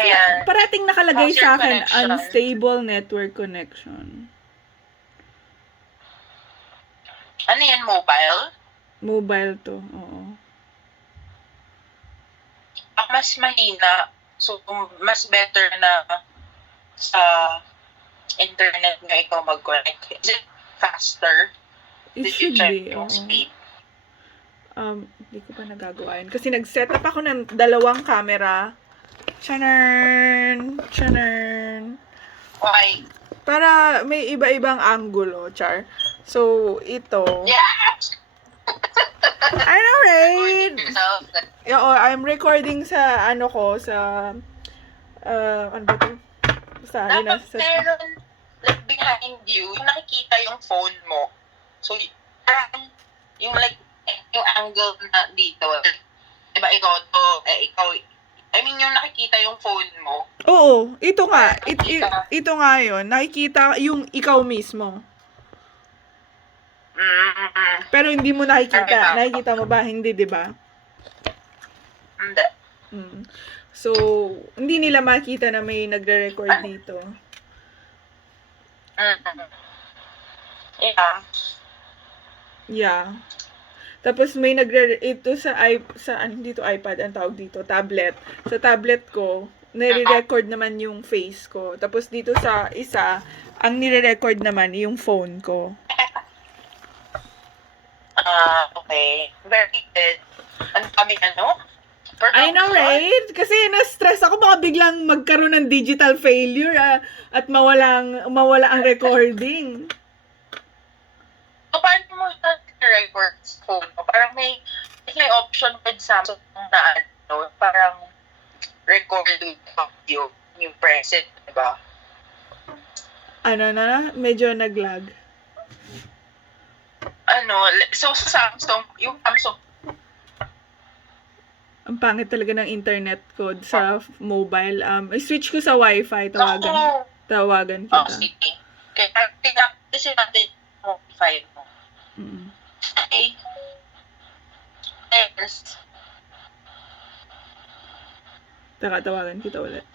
Ayan. parating nakalagay How's your sa akin, connection? unstable network connection. Ano yan, mobile? Mobile to, oo. Mas mahina. So, mas better na sa internet nga ikaw mag-connect. Is it faster? It Did you should check be, yung oo. speed? Hindi ko pa nagagawa yun. Kasi nag-set up ako ng 2 camera. Chanern! Chanern! Why? Para may iba-ibang angulo, char. So, ito. Yes! I know, right? Yourself. Yeah, oh, I'm recording sa, sa, ano ba ito? Sa, Dapat meron, like, behind you, yung nakikita yung phone mo. So, parang, yung like, yung angle na dito, diba ikaw to, yung nakikita yung phone mo. Oo, ito nga. Ito nga yun. Nakikita yung ikaw mismo. Pero hindi mo nakikita. Nakikita mo ba? Hindi, di ba? Hindi. So, hindi nila makita na may nagre-record dito. Yeah. Yeah. Tapos may ito dito iPad ang tawag dito, tablet. Sa tablet ko, nire-record naman yung face ko. Tapos dito sa isa, ang nire-record naman yung phone ko. Okay. Very good. Ang kami I know, right? Kasi na-stress ako baka biglang magkaroon ng digital failure at mawala ang recording. So, paano mo record sa phone mo? Parang may option with Samsung na parang record with audio. You press it, diba? Medyo nag-lag. So sa Samsung, yung Samsung, ang pangit talaga ng internet ko sa mobile. I-switch ko sa Wi-Fi, tawagan kita. sige. Kaya tinapin natin yung Wi-Fi mo. Okay. Yes. Tawagan kita ulit.